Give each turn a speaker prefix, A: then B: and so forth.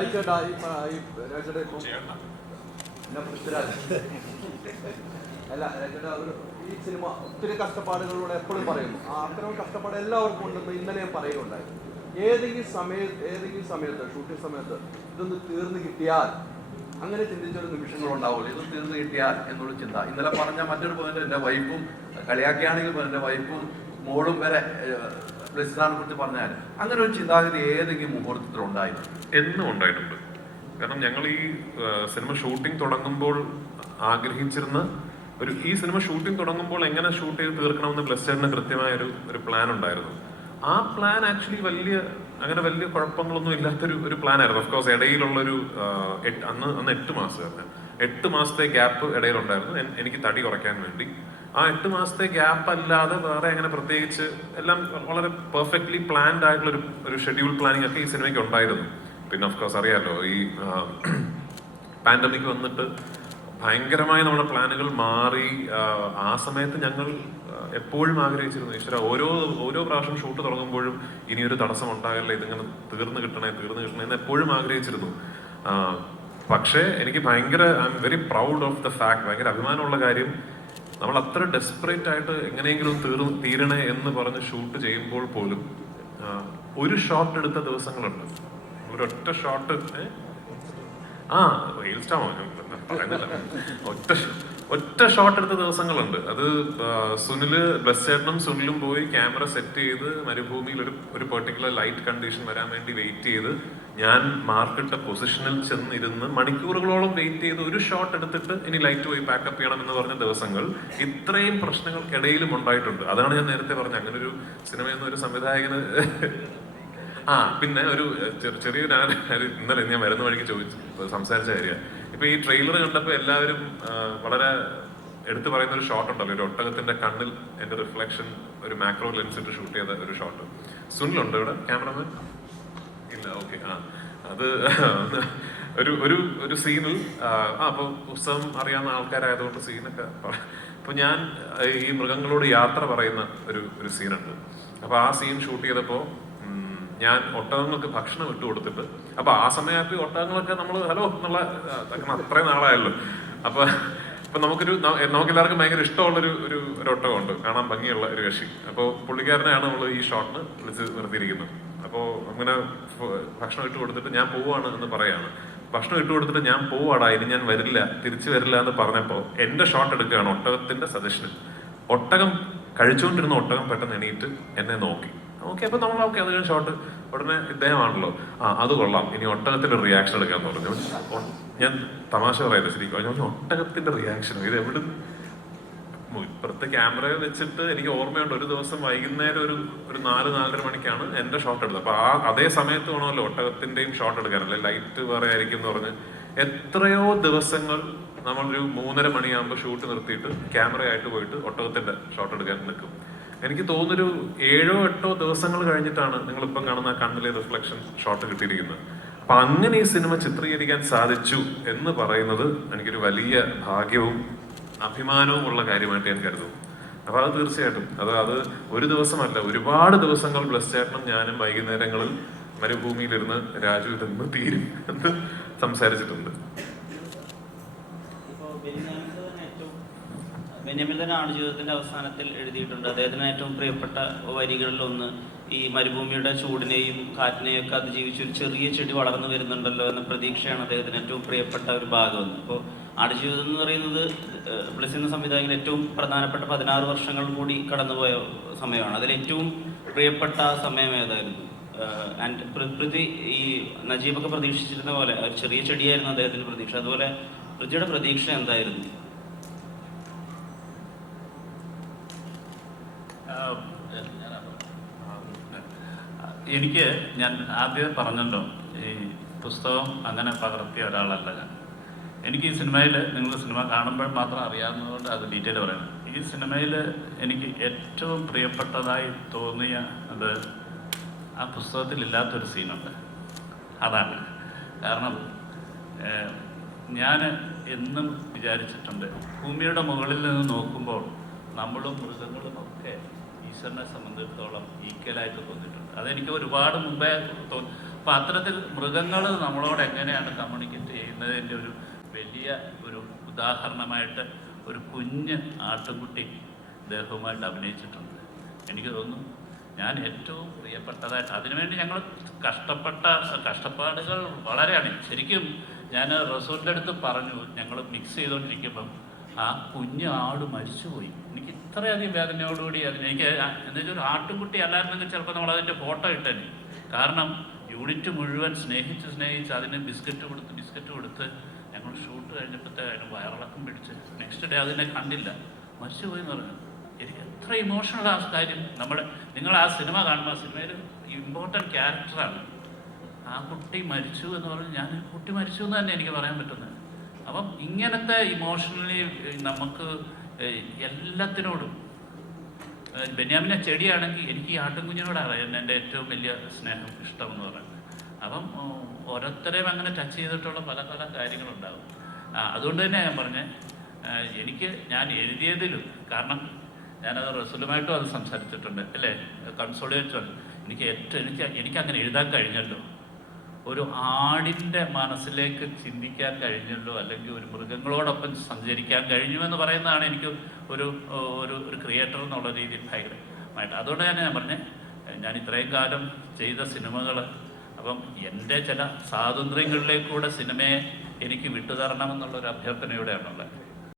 A: ഈ ഇപ്പം എന്നാ പൃഥ്വിരാജ്? അല്ല ഒരു ഈ സിനിമ ഒത്തിരി കഷ്ടപ്പാടുകളിലൂടെ എപ്പോഴും പറയുന്നു. ആ അത്തരം കഷ്ടപ്പാട് എല്ലാവർക്കും ഉണ്ടെന്ന് ഇന്നലെ ഞാൻ പറയുകയുണ്ടായി. ഏതെങ്കിലും സമയത്ത് ഏതെങ്കിലും സമയത്ത് ഷൂട്ടിംഗ് സമയത്ത് ഇതൊന്ന് തീർന്നു കിട്ടിയാൽ അങ്ങനെ ചിന്തിച്ചൊരു നിമിഷങ്ങൾ ഉണ്ടാവില്ല ഇത് തീർന്നു കിട്ടിയാൽ എന്നുള്ള ചിന്ത. ഇന്നലെ പറഞ്ഞ മറ്റൊരു പോയിന്റ് എന്റെ വൈഫും കളിയാക്കിയാണെങ്കിൽ എന്റെ വൈഫും മോളും വരെ ബ്ലസ്സിനെ കുറിച്ച് പറഞ്ഞാൽ അങ്ങനെ ഒരു ചിന്താഗതി ഏതെങ്കിലും മുഹൂർത്തത്തിൽ ഉണ്ടായിരുന്നു?
B: എന്നും ഉണ്ടായിട്ടുണ്ട്. കാരണം ഞങ്ങൾ ഈ സിനിമ ഷൂട്ടിംഗ് തുടങ്ങുമ്പോൾ ആഗ്രഹിച്ചിരുന്ന ഒരു ഈ സിനിമ ഷൂട്ടിംഗ് തുടങ്ങുമ്പോൾ എങ്ങനെ ഷൂട്ട് ചെയ്ത് തീർക്കണമെന്ന് ബ്ലസ്റ്ററിന് കൃത്യമായ ഒരു ഒരു പ്ലാൻ ഉണ്ടായിരുന്നു. ആ പ്ലാൻ ആക്ച്വലി വലിയ അങ്ങനെ വലിയ കുഴപ്പങ്ങളൊന്നും ഇല്ലാത്തൊരു ഒരു പ്ലാൻ ആയിരുന്നു. ഓഫ്കോഴ്സ് ഇടയിലുള്ളൊരു അന്ന് അന്ന് എട്ട് മാസമായിരുന്നു എട്ട് മാസത്തെ ഗ്യാപ്പ് ഇടയിലുണ്ടായിരുന്നു. എനിക്ക് തടി കുറയ്ക്കാൻ വേണ്ടി. ആ എട്ട് മാസത്തെ ഗ്യാപ്പ് അല്ലാതെ വേറെ എങ്ങനെ പ്രത്യേകിച്ച് എല്ലാം വളരെ പെർഫെക്റ്റ്ലി പ്ലാൻഡ് ആയിട്ടുള്ള ഒരു ഷെഡ്യൂൾ പ്ലാനിങ് ഒക്കെ ഈ സിനിമയ്ക്ക് ഉണ്ടായിരുന്നു. പിന്നെ ഓഫ് കോഴ്സ് അറിയാലോ ഈ പാൻഡമിക് വന്നിട്ട് ഭയങ്കരമായി നമ്മുടെ പ്ലാനുകൾ മാറി. ആ സമയത്ത് ഞങ്ങൾ എപ്പോഴും ആഗ്രഹിച്ചിരുന്നു ഈശ്വര ഓരോ ഓരോ പ്രാവശ്യം ഷൂട്ട് തുടങ്ങുമ്പോഴും ഇനിയൊരു തടസ്സം ഉണ്ടാകില്ല ഇതിങ്ങനെ തീർന്നു കിട്ടണേ തീർന്നു കിട്ടണേ എന്ന് എപ്പോഴും ആഗ്രഹിച്ചിരുന്നു. പക്ഷേ എനിക്ക് ഭയങ്കര I am very proud of the fact ഭയങ്കര അഭിമാനമുള്ള കാര്യം നമ്മൾ അത്ര ഡെസ്പറേറ്റ് ആയിട്ട് എങ്ങനെയെങ്കിലും തീർന്ന് തീരണേ എന്ന് പറഞ്ഞ് ഷൂട്ട് ചെയ്യുമ്പോൾ പോലും ഒരു ഷോട്ട് എടുത്ത ദിവസങ്ങളുണ്ട്. ഒരൊറ്റ ഷോട്ട് ആ റെയിൽ സ്റ്റാമോ പറയുന്നില്ല. ഒറ്റ ഒറ്റ ഷോട്ട് എടുത്ത ദിവസങ്ങളുണ്ട്. അത് സുനിൽ ചേട്ടനും സുനിലും പോയി ക്യാമറ സെറ്റ് ചെയ്ത് മരുഭൂമിയിൽ ഒരു ഒരു പെർട്ടിക്കുലർ ലൈറ്റ് കണ്ടീഷൻ വരാൻ വേണ്ടി വെയിറ്റ് ചെയ്ത് ഞാൻ മാർക്കറ്റ് പൊസിഷനിൽ ചെന്നിരുന്ന് മണിക്കൂറുകളോളം വെയിറ്റ് ചെയ്ത് ഒരു ഷോട്ട് എടുത്തിട്ട് ഇനി ലൈറ്റ് പോയി പാക്കപ്പ് ചെയ്യണം എന്ന് പറഞ്ഞ ദിവസങ്ങൾ ഇത്രയും പ്രശ്നങ്ങൾക്കിടയിലും ഉണ്ടായിട്ടുണ്ട്. അതാണ് ഞാൻ നേരത്തെ പറഞ്ഞത്. അങ്ങനെ ഒരു സിനിമ ഒരു സംവിധായകന് ആ പിന്നെ ഒരു ചെറിയ ചെറിയൊരു ഇന്നലെ ഞാൻ വരുന്ന വഴിക്ക് ചോദിച്ചു. സംസാരിച്ച കാര്യമാണ് ഇപ്പൊ ഈ ട്രെയിലർ കണ്ടപ്പോൾ എല്ലാവരും വളരെ എടുത്തു പറയുന്ന ഒരു ഷോട്ട് ഉണ്ടല്ലോ. ഒരു ഒട്ടകത്തിന്റെ കണ്ണിൽ എന്റെ റിഫ്ലക്ഷൻ ഒരു മാക്രോ ലെൻസ് ഇട്ട് ഷൂട്ട് ചെയ്ത ഒരു ഷോട്ട് സുനിലുണ്ടോ ഇവിടെ? ക്യാമറമാൻ ഇല്ല ഓക്കെ ആ. അത് ഒരു ഒരു ഒരു സീനിൽ ആ അപ്പൊ പുസ്തകം അറിയാവുന്ന ആൾക്കാരായതുകൊണ്ട് സീനൊക്കെ അപ്പൊ ഞാൻ ഈ മൃഗങ്ങളോട് യാത്ര പറയുന്ന ഒരു ഒരു സീനുണ്ട്. അപ്പൊ ആ സീൻ ഷൂട്ട് ചെയ്തപ്പോ ഉം, ഞാൻ ഒട്ടകങ്ങൾക്ക് ഭക്ഷണം ഇട്ട് കൊടുത്തിട്ട് അപ്പൊ ആ സമയത്ത് ഒട്ടകങ്ങളൊക്കെ നമ്മൾ ഹലോ എന്നുള്ള അത്രയും നാളായല്ലോ. അപ്പൊ അപ്പൊ നമുക്കൊരു നമുക്ക് എല്ലാവർക്കും ഭയങ്കര ഇഷ്ടമുള്ളൊരു ഒരു ഒരു ഒട്ടകമുണ്ട്. കാണാൻ ഭംഗിയുള്ള ഒരു കക്ഷി. അപ്പോൾ പുള്ളിക്കാരനെയാണ് നമ്മൾ ഈ ഷോട്ടിന് വിളിച്ച് നിർത്തിയിരിക്കുന്നത്. അപ്പോൾ അങ്ങനെ ഭക്ഷണം ഇട്ട് കൊടുത്തിട്ട് ഞാൻ പോവാണ് എന്ന് പറയാണ്. ഭക്ഷണം ഇട്ട് കൊടുത്തിട്ട് ഞാൻ പോവാടാ ഇനി ഞാൻ വരില്ല തിരിച്ചു വരില്ല എന്ന് പറഞ്ഞപ്പോൾ എന്റെ ഷോട്ട് എടുക്കുകയാണ് ഒട്ടകത്തിന്റെ സജഷന് ഒട്ടകം കഴിച്ചുകൊണ്ടിരുന്ന ഒട്ടകം പെട്ടെന്ന് എണീറ്റ് എന്നെ നോക്കി. ഓക്കെ അപ്പൊ നമ്മൾ ഓക്കെ അത് ഷോട്ട് ഉടനെ ഇദ്ദേഹമാണല്ലോ. ആ അത് കൊള്ളാം ഇനി ഒട്ടകത്തിന്റെ റിയാക്ഷൻ എടുക്കാന്ന് പറഞ്ഞു. ഞാൻ തമാശ പറയുന്നത് ശരിക്കും. ഒട്ടകത്തിന്റെ റിയാക്ഷൻ ഇത് എവിടെ ഇപ്പുറത്തെ ക്യാമറ വെച്ചിട്ട് എനിക്ക് ഓർമ്മയുണ്ട് ഒരു ദിവസം വൈകുന്നേരം ഒരു ഒരു നാല് നാലര മണിക്കാണ് എന്റെ ഷോട്ട് എടുത്തത്. അപ്പൊ ആ അതേ സമയത്ത് വേണമല്ലോ ഒട്ടകത്തിന്റെയും ഷോട്ട് എടുക്കാനല്ലേ ലൈറ്റ് വേറെ ആയിരിക്കും എന്ന് പറഞ്ഞ്. എത്രയോ ദിവസങ്ങൾ നമ്മളൊരു മൂന്നര മണിയാകുമ്പോൾ ഷൂട്ട് നിർത്തിയിട്ട് ക്യാമറയായിട്ട് പോയിട്ട് ഒട്ടകത്തിന്റെ ഷോട്ട് എടുക്കാൻ നിൽക്കും. എനിക്ക് തോന്നുന്നൊരു ഏഴോ എട്ടോ ദിവസങ്ങൾ കഴിഞ്ഞിട്ടാണ് നിങ്ങളിപ്പം കാണുന്ന കണ്ണിലെ റിഫ്ലക്ഷൻ ഷോട്ട് കിട്ടിയിരിക്കുന്നത്. അപ്പൊ അങ്ങനെ ഈ സിനിമ ചിത്രീകരിക്കാൻ സാധിച്ചു എന്ന് പറയുന്നത് എനിക്കൊരു വലിയ ഭാഗ്യവും അഭിമാനവും ഉള്ള കാര്യമായിട്ട് ഞാൻ കരുതുന്നു. അപ്പൊ അത് തീർച്ചയായിട്ടും. അത് അത് ഒരു ദിവസമല്ല ഒരുപാട് ദിവസങ്ങൾ ബ്ലസ് ചേട്ടനും ഞാനും വൈകുന്നേരങ്ങളിൽ മരുഭൂമിയിലിരുന്ന് രാജു ഇതെന്ന് തീരും എന്ന് സംസാരിച്ചിട്ടുണ്ട്.
C: ഇപ്പോൾ ബെന്യാമിന്റെ തന്നെ ഏറ്റവും ബെന്യാമിൻ തന്നെ ആടുജീവിതത്തിന്റെ അവസാനത്തിൽ എഴുതിയിട്ടുണ്ട്. അദ്ദേഹത്തിന് ഏറ്റവും പ്രിയപ്പെട്ട വരികളിൽ ഒന്ന് ഈ മരുഭൂമിയുടെ ചൂടിനെയും കാറ്റിനെയും ഒക്കെ അതിജീവിച്ച് ഒരു ചെറിയ ചെടി വളർന്നു വരുന്നുണ്ടല്ലോ എന്ന പ്രതീക്ഷയാണ് അദ്ദേഹത്തിന് ഏറ്റവും പ്രിയപ്പെട്ട ഒരു ഭാഗം. അപ്പോൾ ആടുജീവിതം എന്ന് പറയുന്നത് ബ്ലസ്സിന്റെ സംവിധായകൻ ഏറ്റവും പ്രധാനപ്പെട്ട പതിനാറ് വർഷങ്ങൾ കൂടി കടന്നുപോയ സമയമാണ്. അതിൽ ഏറ്റവും പ്രിയപ്പെട്ട സമയം ഏതായിരുന്നു? ആൻഡ് പൃഥ്വി ഈ നജീബൊക്കെ പ്രതീക്ഷിച്ചിരുന്ന പോലെ ഒരു ചെറിയ ചെടിയായിരുന്നു അദ്ദേഹത്തിന്റെ പ്രതീക്ഷ. അതുപോലെ പൃഥ്വിയുടെ പ്രതീക്ഷ എന്തായിരുന്നു?
D: എനിക്ക് ഞാൻ ആദ്യം പറഞ്ഞല്ലോ ഈ പുസ്തകം അങ്ങനെ പകർത്തിയ ഒരാളല്ല ഞാൻ. എനിക്ക് ഈ സിനിമയിൽ നിങ്ങൾ സിനിമ കാണുമ്പോൾ മാത്രം അറിയാവുന്നതുകൊണ്ട് അത് ഡീറ്റെയിൽ പറയുന്നത്. ഈ സിനിമയിൽ എനിക്ക് ഏറ്റവും പ്രിയപ്പെട്ടതായി തോന്നിയ അത് ആ പുസ്തകത്തിൽ ഇല്ലാത്തൊരു സീനുണ്ട്. അതാണ്. കാരണം ഞാൻ എന്നും വിചാരിച്ചിട്ടുണ്ട് ഭൂമിയുടെ മുകളിൽ നിന്ന് നോക്കുമ്പോൾ നമ്മളും മൃഗങ്ങളും ഒക്കെ ഈശ്വരനെ സംബന്ധിച്ചിടത്തോളം ഈക്വലായിട്ട് തോന്നിയിട്ടുണ്ട്. അതെനിക്ക് ഒരുപാട് മുമ്പേ തോന്നി. അപ്പം അത്തരത്തിൽ മൃഗങ്ങൾ നമ്മളോട് എങ്ങനെയാണ് കമ്മ്യൂണിക്കേറ്റ് ചെയ്യുന്നതിന്റെ ഒരു വലിയ ഒരു ഉദാഹരണമായിട്ട് ഒരു കുഞ്ഞ് ആട്ടുംകുട്ടി ദേഹവുമായിട്ട് അഭിനയിച്ചിട്ടുണ്ട്. എനിക്ക് തോന്നുന്നു ഞാൻ ഏറ്റവും പ്രിയപ്പെട്ടതായിട്ട് അതിനുവേണ്ടി ഞങ്ങൾ കഷ്ടപ്പെട്ട കഷ്ടപ്പാടുകൾ വളരെയാണ്. ശരിക്കും ഞാൻ റസൂലിന്റെ അടുത്ത് പറഞ്ഞു ഞങ്ങൾ മിക്സ് ചെയ്തുകൊണ്ടിരിക്കുമ്പം ആ കുഞ്ഞ് ആട് മരിച്ചുപോയി. എനിക്ക് ഇത്രയധികം വേദനയോടുകൂടി അതിന് എനിക്ക് എന്നുവെച്ചാൽ വെച്ചാൽ ഒരു ആട്ടുംകുട്ടി അല്ലായിരുന്നെങ്കിൽ ചിലപ്പോൾ നമ്മൾ അതിന്റെ ഫോട്ടോ ഇട്ടേനെ. കാരണം യൂണിറ്റ് മുഴുവൻ സ്നേഹിച്ച് സ്നേഹിച്ച് അതിന് ബിസ്ക്കറ്റ് കൊടുത്ത് ബിസ്ക്കറ്റ് കൊടുത്ത് ഷൂട്ട് കഴിഞ്ഞപ്പോഴത്തേക്കും വയറിളക്കം പിടിച്ച്. നെക്സ്റ്റ് ഡേ അതിനെ കണ്ടില്ല. മരിച്ചുപോയി എന്ന് പറഞ്ഞു. എനിക്ക് എത്ര ഇമോഷണൽ ആ കാര്യം. നമ്മൾ നിങ്ങൾ ആ സിനിമ കാണുമ്പോൾ ആ സിനിമയിൽ ഇമ്പോർട്ടന്റ് ക്യാരക്ടറാണ് ആ കുട്ടി മരിച്ചു എന്ന് പറഞ്ഞ് ഞാൻ കുട്ടി മരിച്ചു എന്ന് തന്നെ എനിക്ക് പറയാൻ പറ്റുന്നത്. അപ്പം ഇങ്ങനത്തെ ഇമോഷണലി നമുക്ക് എല്ലാത്തിനോടും ബെന്യാമിനെ ചെടിയാണെങ്കിൽ എനിക്ക് ഈ ആട്ടുംകുഞ്ഞിനോടാണ് എന്റെ ഏറ്റവും വലിയ സ്നേഹം ഇഷ്ടം എന്ന് പറയുന്നത്. അപ്പം ഓരോരുത്തരെയും അങ്ങനെ ടച്ച് ചെയ്തിട്ടുള്ള പല പല കാര്യങ്ങളുണ്ടാകും. അതുകൊണ്ട് തന്നെ ഞാൻ പറഞ്ഞത് എനിക്ക് ഞാൻ എഴുതിയതിലും കാരണം ഞാനത് റസൂലുമായിട്ടും അത് സംസാരിച്ചിട്ടുണ്ട് അല്ലേ? കൺസോളിയേറ്റ് എനിക്ക് ഏറ്റവും എനിക്ക് എനിക്ക് അങ്ങനെ എഴുതാൻ കഴിഞ്ഞല്ലോ. ഒരു ആടിന്റെ മനസ്സിലേക്ക് ചിന്തിക്കാൻ കഴിഞ്ഞല്ലോ അല്ലെങ്കിൽ ഒരു മൃഗങ്ങളോടൊപ്പം സഞ്ചരിക്കാൻ കഴിഞ്ഞു എന്ന് പറയുന്നതാണ് എനിക്ക് ഒരു ഒരു ഒരു ക്രിയേറ്റർ എന്നുള്ള രീതിയിൽ ഭയങ്കരമായിട്ട് അതുകൊണ്ട് തന്നെ ഞാൻ പറഞ്ഞത് ഞാൻ ഇത്രയും കാലം ചെയ്ത സിനിമകൾ അപ്പം എന്റെ ചില സ്വാതന്ത്ര്യങ്ങളിലേക്കൂടെ സിനിമയെ എനിക്ക് വിട്ടുതരണമെന്നുള്ളൊരു അഭ്യർത്ഥനയോടെയാണുള്ളത്